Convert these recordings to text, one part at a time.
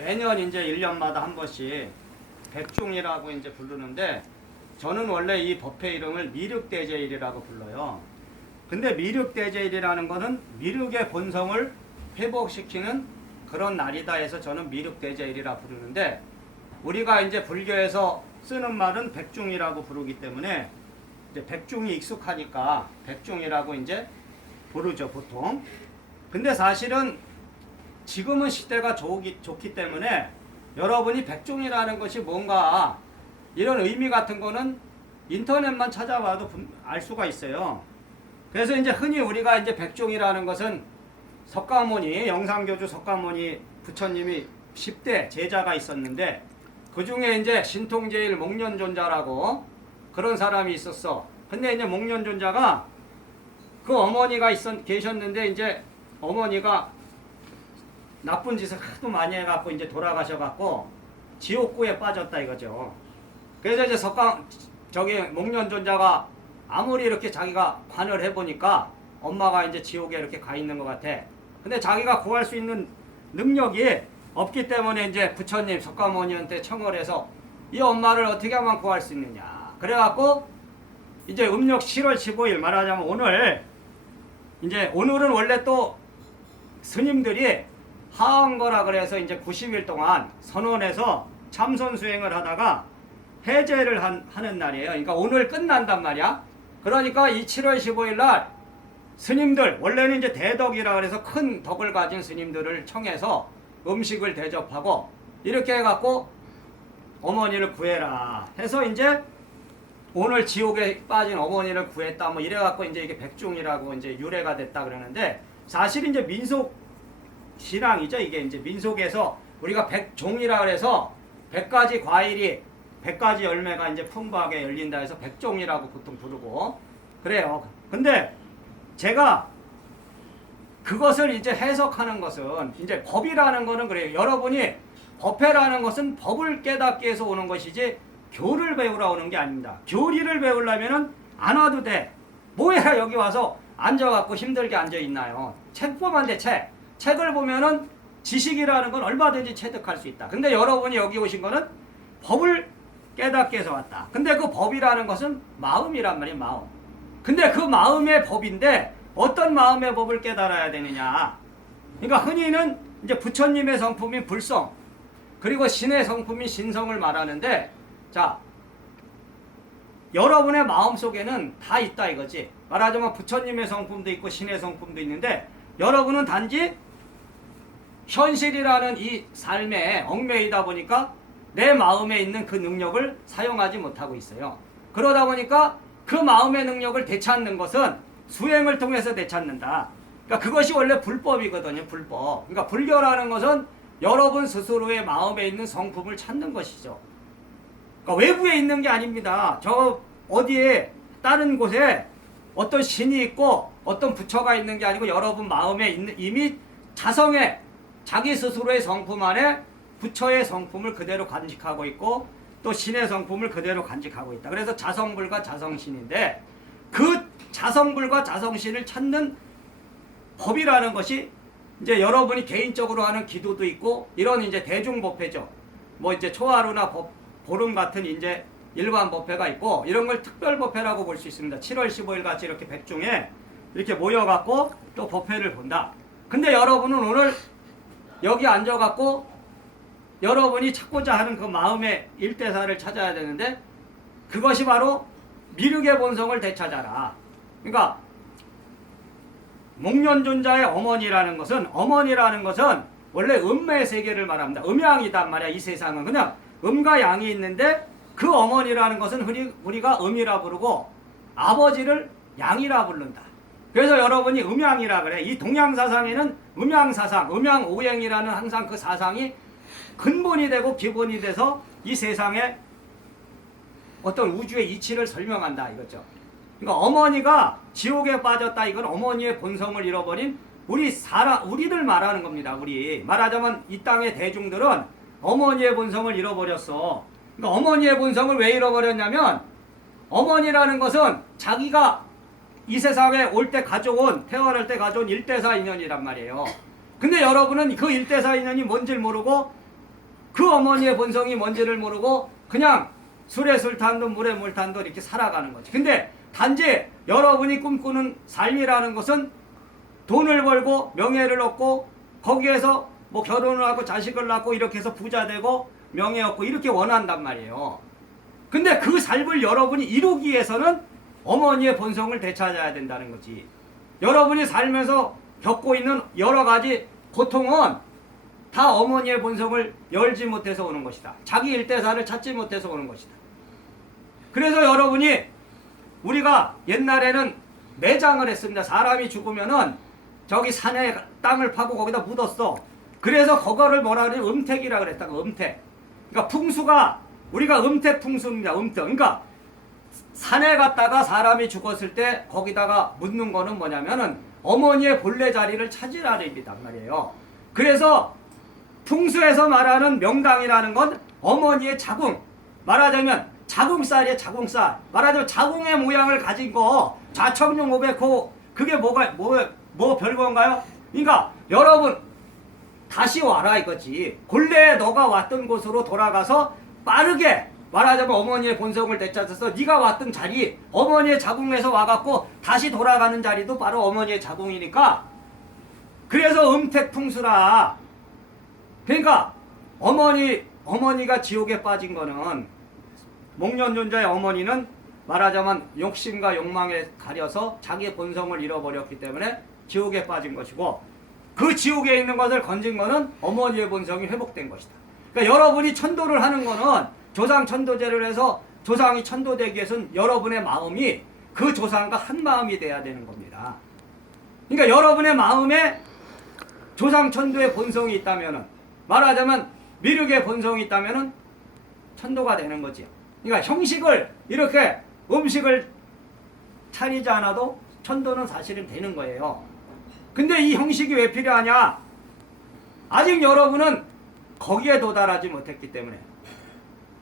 매년 이제 1년마다 한 번씩 백중이라고 이제 부르는데 저는 원래 이 법회 이름을 미륵대제일이라고 불러요. 근데 미륵대제일이라는 거는 미륵의 본성을 회복시키는 그런 날이다 해서 저는 미륵대제일이라 부르는데 우리가 이제 불교에서 쓰는 말은 백중이라고 부르기 때문에 이제 백중이 익숙하니까 백중이라고 이제 부르죠, 보통. 근데 사실은 지금은 시대가 좋기 때문에 여러분이 백중이라는 것이 뭔가 이런 의미 같은 거는 인터넷만 찾아봐도 알 수가 있어요. 그래서 이제 흔히 우리가 이제 백중이라는 것은 석가모니, 영상교주 석가모니 부처님이 10대 제자가 있었는데 그 중에 이제 신통제일 목련존자라고 그런 사람이 있었어. 근데 이제 목련존자가 그 어머니가 계셨는데 이제 어머니가 나쁜 짓을 하도 많이 해갖고 이제 돌아가셔갖고 지옥구에 빠졌다 이거죠. 그래서 이제 목련존자가 아무리 이렇게 자기가 관을 해보니까 엄마가 이제 지옥에 이렇게 가 있는 것 같아. 근데 자기가 구할 수 있는 능력이 없기 때문에 이제 부처님 석가모니한테 청을 해서 이 엄마를 어떻게 하면 구할 수 있느냐. 그래갖고 이제 음력 7월 15일 말하자면 오늘은 원래 또 스님들이 하한거라 그래서 이제 90일 동안 선원에서 참선 수행을 하다가 해제를 하는 날이에요. 그러니까 오늘 끝난단 말이야. 그러니까 이 7월 15일 날 스님들, 원래는 이제 대덕이라 그래서 큰 덕을 가진 스님들을 청해서 음식을 대접하고 이렇게 해갖고 어머니를 구해라 해서 이제 오늘 지옥에 빠진 어머니를 구했다 뭐 이래갖고 이제 이게 백중이라고 이제 유래가 됐다 그러는데 사실 이제 민속 신앙이죠. 이게 이제 민속에서 우리가 백종이라 그래서 100가지 과일이 100가지 열매가 이제 풍부하게 열린다 해서 백종이라고 보통 부르고 그래요. 근데 제가 그것을 이제 해석하는 것은 이제 법이라는 거는 그래요. 여러분이 법회라는 것은 법을 깨닫기 위해서 오는 것이지 교를 배우러 오는 게 아닙니다. 교리를 배우려면은 안 와도 돼. 뭐야 여기 와서 앉아갖고 힘들게 앉아있나요. 책 보면 돼. 책을 보면은 지식이라는 건 얼마든지 체득할 수 있다. 근데 여러분이 여기 오신 거는 법을 깨닫기 위해서 왔다. 근데 그 법이라는 것은 마음이란 말이에요. 마음. 근데 그 마음의 법인데 어떤 마음의 법을 깨달아야 되느냐. 그러니까 흔히는 이제 부처님의 성품인 불성 그리고 신의 성품인 신성을 말하는데 자 여러분의 마음속에는 다 있다 이거지. 말하자면 부처님의 성품도 있고 신의 성품도 있는데 여러분은 단지 현실이라는 이 삶에 얽매이다 보니까 내 마음에 있는 그 능력을 사용하지 못하고 있어요. 그러다 보니까 그 마음의 능력을 되찾는 것은 수행을 통해서 되찾는다. 그러니까 그것이 원래 불법이거든요. 불법. 그러니까 불교라는 것은 여러분 스스로의 마음에 있는 성품을 찾는 것이죠. 그러니까 외부에 있는 게 아닙니다. 저 어디에 다른 곳에 어떤 신이 있고 어떤 부처가 있는 게 아니고 여러분 마음에 있는 이미 자성의 자기 스스로의 성품 안에 부처의 성품을 그대로 간직하고 있고 또 신의 성품을 그대로 간직하고 있다. 그래서 자성불과 자성신인데 그 자성불과 자성신을 찾는 법이라는 것이 이제 여러분이 개인적으로 하는 기도도 있고 이런 이제 대중법회죠. 뭐 이제 초하루나 보름 같은 이제 일반 법회가 있고 이런 걸 특별법회라고 볼 수 있습니다. 7월 15일 같이 이렇게 백중에 이렇게 모여갖고 또 법회를 본다. 근데 여러분은 오늘 여기 앉아갖고 여러분이 찾고자 하는 그 마음의 일대사를 찾아야 되는데 그것이 바로 미륵의 본성을 되찾아라. 그러니까 목련존자의 어머니라는 것은 원래 음의 세계를 말합니다. 음양이단 말이야. 이 세상은 그냥 음과 양이 있는데 그 어머니라는 것은 우리가 음이라 부르고 아버지를 양이라 부른다. 그래서 여러분이 음양이라 그래. 이 동양사상에는 음양사상, 음양오행이라는 항상 그 사상이 근본이 되고 기본이 돼서 이 세상에 어떤 우주의 이치를 설명한다 이거죠. 그러니까 어머니가 지옥에 빠졌다 이건 어머니의 본성을 잃어버린 우리들 말하는 겁니다. 우리 말하자면 이 땅의 대중들은 어머니의 본성을 잃어버렸어. 그러니까 어머니의 본성을 왜 잃어버렸냐면 어머니라는 것은 자기가 이 세상에 올 때 태어날 때 가져온 일대사 인연이란 말이에요. 근데 여러분은 그 일대사 인연이 뭔지를 모르고 그 어머니의 본성이 뭔지를 모르고 그냥 술에 술 탄도 물에 물 탄도 이렇게 살아가는 거지. 근데 단지 여러분이 꿈꾸는 삶이라는 것은 돈을 벌고 명예를 얻고 거기에서 뭐 결혼을 하고 자식을 낳고 이렇게 해서 부자 되고 명예 얻고 이렇게 원한단 말이에요. 근데 그 삶을 여러분이 이루기 위해서는 어머니의 본성을 되찾아야 된다는 거지. 여러분이 살면서 겪고 있는 여러 가지 고통은 다 어머니의 본성을 열지 못해서 오는 것이다. 자기 일대사를 찾지 못해서 오는 것이다. 그래서 여러분이 우리가 옛날에는 매장을 했습니다. 사람이 죽으면은 저기 산에 땅을 파고 거기다 묻었어. 그래서 그거를 뭐라 그래? 음택이라 그랬다가 음택. 그러니까 풍수가 우리가 음택 풍수입니다. 음택. 그러니까 산에 갔다가 사람이 죽었을 때 거기다가 묻는 거는 뭐냐면은 어머니의 본래 자리를 찾으라는 의미단 말이에요. 그래서 풍수에서 말하는 명당이라는 건 어머니의 자궁. 말하자면 자궁살이에요. 자궁살. 말하자면 자궁의 모양을 가진 거 좌청룡 500호 그게 뭐 별건가요? 그러니까 여러분 다시 와라 이거지. 본래 너가 왔던 곳으로 돌아가서 빠르게 말하자면 어머니의 본성을 되찾아서 네가 왔던 자리 어머니의 자궁에서 와갖고 다시 돌아가는 자리도 바로 어머니의 자궁이니까 그래서 음택풍수라. 그러니까 어머니가 지옥에 빠진 거는 목련존자의 어머니는 말하자면 욕심과 욕망에 가려서 자기의 본성을 잃어버렸기 때문에 지옥에 빠진 것이고 그 지옥에 있는 것을 건진 거는 어머니의 본성이 회복된 것이다. 그러니까 여러분이 천도를 하는 거는 조상 천도제를 해서 조상이 천도되기 위해서는 여러분의 마음이 그 조상과 한 마음이 돼야 되는 겁니다. 그러니까 여러분의 마음에 조상 천도의 본성이 있다면은 말하자면 미륵의 본성이 있다면은 천도가 되는 거지. 그러니까 형식을 이렇게 음식을 차리지 않아도 천도는 사실은 되는 거예요. 근데 이 형식이 왜 필요하냐? 아직 여러분은 거기에 도달하지 못했기 때문에.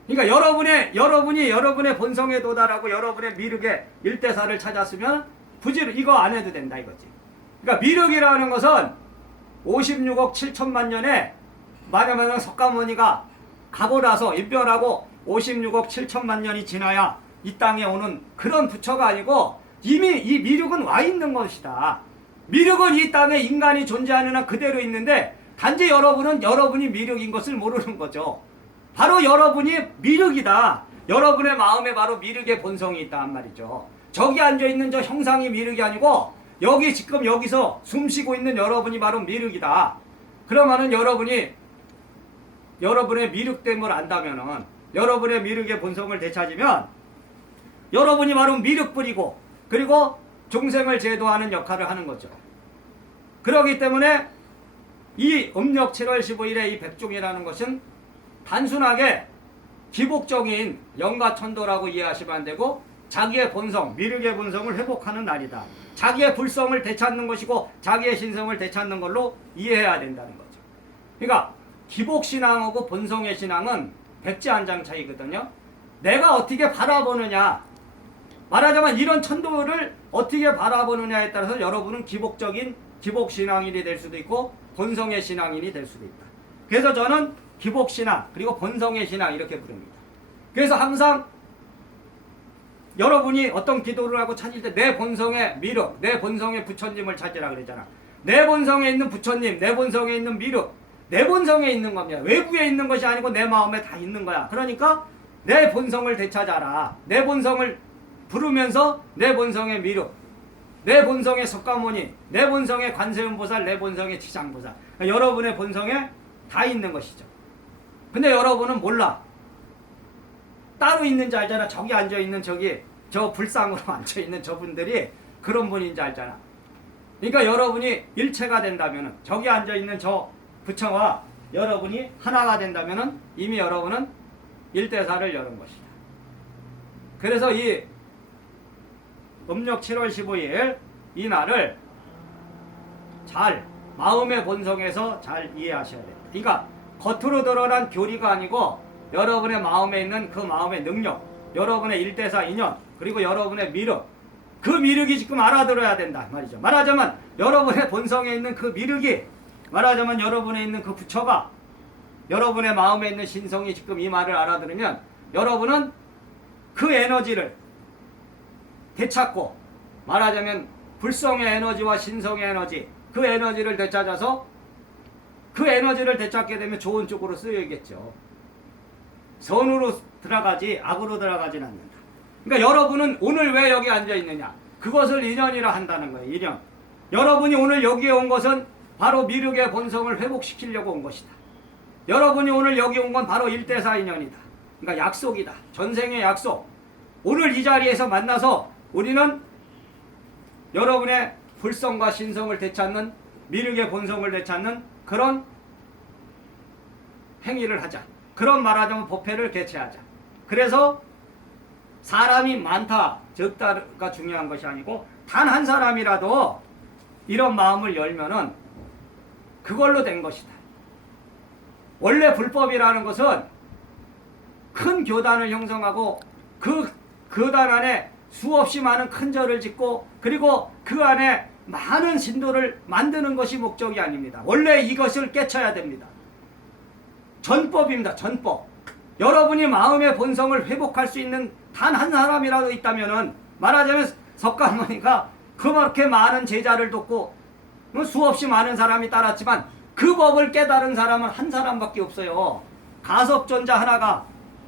그러니까 여러분이 여러분의 본성에 도달하고 여러분의 미륵의 일대사를 찾았으면 굳이 이거 안 해도 된다 이거지. 그러니까 미륵이라는 것은 56억 7천만 년에 만약에 석가모니가 가고 나서 입변하고 56억 7천만 년이 지나야 이 땅에 오는 그런 부처가 아니고 이미 이 미륵은 와 있는 것이다. 미륵은 이 땅에 인간이 존재하는 한 그대로 있는데 단지 여러분이 미륵인 것을 모르는 거죠. 바로 여러분이 미륵이다. 여러분의 마음에 바로 미륵의 본성이 있단 말이죠. 저기 앉아있는 저 형상이 미륵이 아니고 여기 지금 여기서 숨쉬고 있는 여러분이 바로 미륵이다. 그러면은 여러분의 미륵됨을 안다면은 여러분의 미륵의 본성을 되찾으면 여러분이 바로 미륵불이고 그리고 중생을 제도하는 역할을 하는 거죠. 그렇기 때문에 이 음력 7월 15일에 이 백종이라는 것은 단순하게 기복적인 영가천도라고 이해하시면 안 되고 자기의 본성, 미륵의 본성을 회복하는 날이다. 자기의 불성을 되찾는 것이고 자기의 신성을 되찾는 걸로 이해해야 된다는 거죠. 그러니까 기복신앙하고 본성의 신앙은 백지한장 차이거든요. 내가 어떻게 바라보느냐, 말하자면 이런 천도를 어떻게 바라보느냐에 따라서 여러분은 기복신앙인이 될 수도 있고 본성의 신앙인이 될 수도 있다. 그래서 저는 기복신앙 그리고 본성의 신앙 이렇게 부릅니다. 그래서 항상 여러분이 어떤 기도를 하고 찾을 때 내 본성의 미륵, 내 본성의 부처님을 찾으라 그랬잖아. 내 본성에 있는 부처님, 내 본성에 있는 미륵, 내 본성에 있는 겁니다. 외부에 있는 것이 아니고 내 마음에 다 있는 거야. 그러니까 내 본성을 되찾아라. 내 본성을 부르면서 내 본성의 미륵, 내 본성의 석가모니, 내 본성의 관세음보살, 내 본성의 지장보살. 그러니까 여러분의 본성에 다 있는 것이죠. 근데 여러분은 몰라. 따로 있는지 알잖아. 저기 앉아있는 저 불상으로 앉아있는 저분들이 그런 분인지 알잖아. 그러니까 여러분이 일체가 된다면은 저기 앉아있는 저 부처와 여러분이 하나가 된다면은 이미 여러분은 일대사를 열은 것이다. 그래서 이 음력 7월 15일 이 날을 잘 마음의 본성에서 잘 이해하셔야 됩니다. 그러니까 겉으로 드러난 교리가 아니고 여러분의 마음에 있는 그 마음의 능력, 여러분의 일대사 인연, 그리고 여러분의 미륵, 그 미륵이 지금 알아들어야 된다 말이죠. 말하자면 여러분의 본성에 있는 그 미륵이, 말하자면 여러분에 있는 그 부처가 여러분의 마음에 있는 신성이 지금 이 말을 알아들으면 여러분은 그 에너지를 되찾고, 말하자면 불성의 에너지와 신성의 에너지, 그 에너지를 되찾아서 그 에너지를 되찾게 되면 좋은 쪽으로 쓰여야겠죠. 선으로 들어가지 악으로 들어가진 않는다. 그러니까 여러분은 오늘 왜 여기 앉아 있느냐, 그것을 인연이라 한다는 거예요. 인연. 여러분이 오늘 여기에 온 것은 바로 미륵의 본성을 회복시키려고 온 것이다. 여러분이 오늘 여기 온 건 바로 1대4 인연이다. 그러니까 약속이다. 전생의 약속. 오늘 이 자리에서 만나서 우리는 여러분의 불성과 신성을 되찾는, 미륵의 본성을 되찾는 그런 행위를 하자. 그런 말하자면 법회를 개최하자. 그래서 사람이 많다 적다가 중요한 것이 아니고 단 한 사람이라도 이런 마음을 열면은 그걸로 된 것이다. 원래 불법이라는 것은 큰 교단을 형성하고 그 교단 안에 수없이 많은 큰 절을 짓고 그리고 그 안에 많은 신도를 만드는 것이 목적이 아닙니다. 원래 이것을 깨쳐야 됩니다. 전법입니다. 전법. 여러분이 마음의 본성을 회복할 수 있는 단 한 사람이라도 있다면은, 말하자면 석가모니가 그렇게 많은 제자를 돕고 수없이 많은 사람이 따랐지만 그 법을 깨달은 사람은 한 사람밖에 없어요. 가섭존자 하나가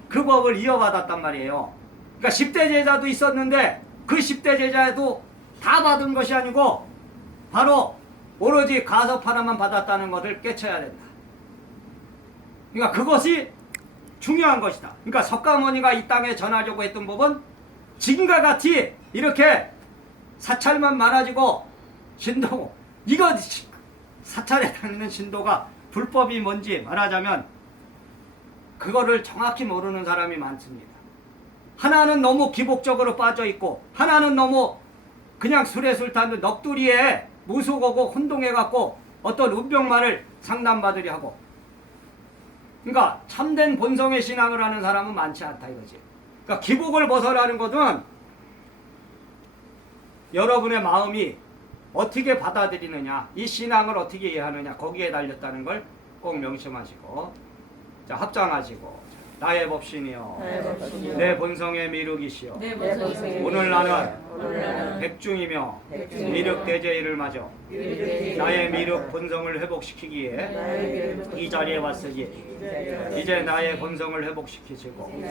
그 법을 이어받았단 말이에요. 그러니까 10대 제자도 있었는데 그 10대 제자도 다 받은 것이 아니고 바로 오로지 가섭 하나만 받았다는 것을 깨쳐야 된다. 그러니까 그것이 중요한 것이다. 그러니까 석가모니가 이 땅에 전하려고 했던 법은 지금과 같이 이렇게 사찰만 많아지고 신도, 이거 사찰에 다니는 신도가 불법이 뭔지 말하자면 그거를 정확히 모르는 사람이 많습니다. 하나는 너무 기복적으로 빠져있고 하나는 너무 그냥 술에 술 타는 넋두리에 무속하고 혼동해갖고 어떤 운명만을 상담받으려 하고, 그러니까 참된 본성의 신앙을 하는 사람은 많지 않다 이거지. 그러니까 기복을 벗어나는 것은 여러분의 마음이 어떻게 받아들이느냐, 이 신앙을 어떻게 이해하느냐, 거기에 달렸다는 걸 꼭 명심하시고, 자, 합장하시고. 나의 법신이여 내 본성의 미륵이시여 오늘 나는 백중이며 미륵 대제의를 맞아 나의 미륵 본성을 회복시키기에 이 자리에 왔으니 이제 나의 본성을 회복시키시고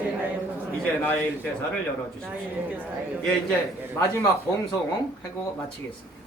이제 나의 일대사를 열어주십시오. 예, 이제 마지막 봉송하고 마치겠습니다.